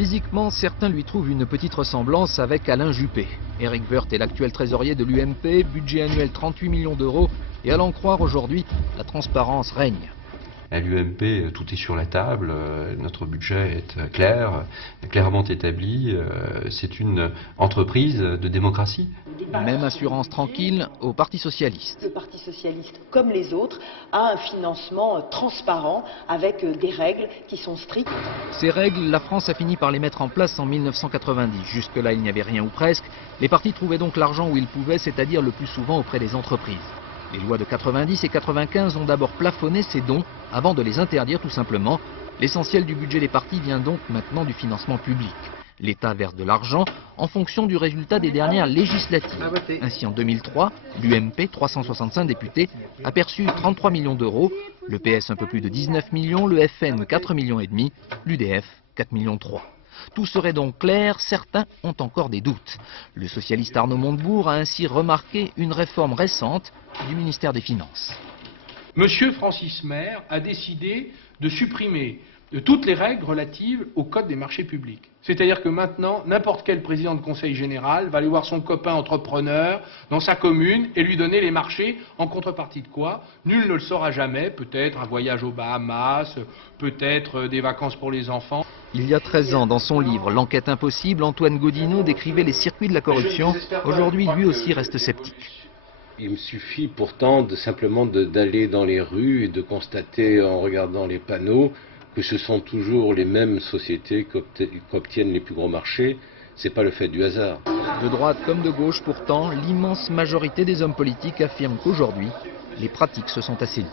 Physiquement, certains lui trouvent une petite ressemblance avec Alain Juppé. Éric Woerth est l'actuel trésorier de l'UMP, budget annuel 38 millions d'euros. Et à l'en croire aujourd'hui, la transparence règne. À l'UMP, tout est sur la table, notre budget est clair, clairement établi, c'est une entreprise de démocratie. Même assurance tranquille au Parti socialiste. Le Parti socialiste, comme les autres, a un financement transparent avec des règles qui sont strictes. Ces règles, la France a fini par les mettre en place en 1990. Jusque-là, il n'y avait rien ou presque. Les partis trouvaient donc l'argent où ils pouvaient, c'est-à-dire le plus souvent auprès des entreprises. Les lois de 90 et 95 ont d'abord plafonné ces dons avant de les interdire tout simplement. L'essentiel du budget des partis vient donc maintenant du financement public. L'État verse de l'argent en fonction du résultat des dernières législatives. Ainsi en 2003, l'UMP, 365 députés, a perçu 33 millions d'euros, le PS un peu plus de 19 millions, le FN 4 millions et demi, l'UDF 4 millions 3. Tout serait donc clair, certains ont encore des doutes. Le socialiste Arnaud Montebourg a ainsi remarqué une réforme récente du ministère des Finances. Monsieur Francis Maire a décidé de supprimer toutes les règles relatives au code des marchés publics. C'est-à-dire que maintenant, n'importe quel président de conseil général va aller voir son copain entrepreneur dans sa commune et lui donner les marchés en contrepartie de quoi? Nul ne le saura jamais, peut-être un voyage aux Bahamas, peut-être des vacances pour les enfants. Il y a 13 ans, dans son livre « L'enquête impossible », Antoine Gaudinot décrivait les circuits de la corruption. Aujourd'hui, lui aussi reste sceptique. Il me suffit pourtant simplement d'aller dans les rues et de constater en regardant les panneaux que ce sont toujours les mêmes sociétés qu'obtiennent les plus gros marchés. Ce n'est pas le fait du hasard. De droite comme de gauche pourtant, l'immense majorité des hommes politiques affirment qu'aujourd'hui, les pratiques se sont assainies.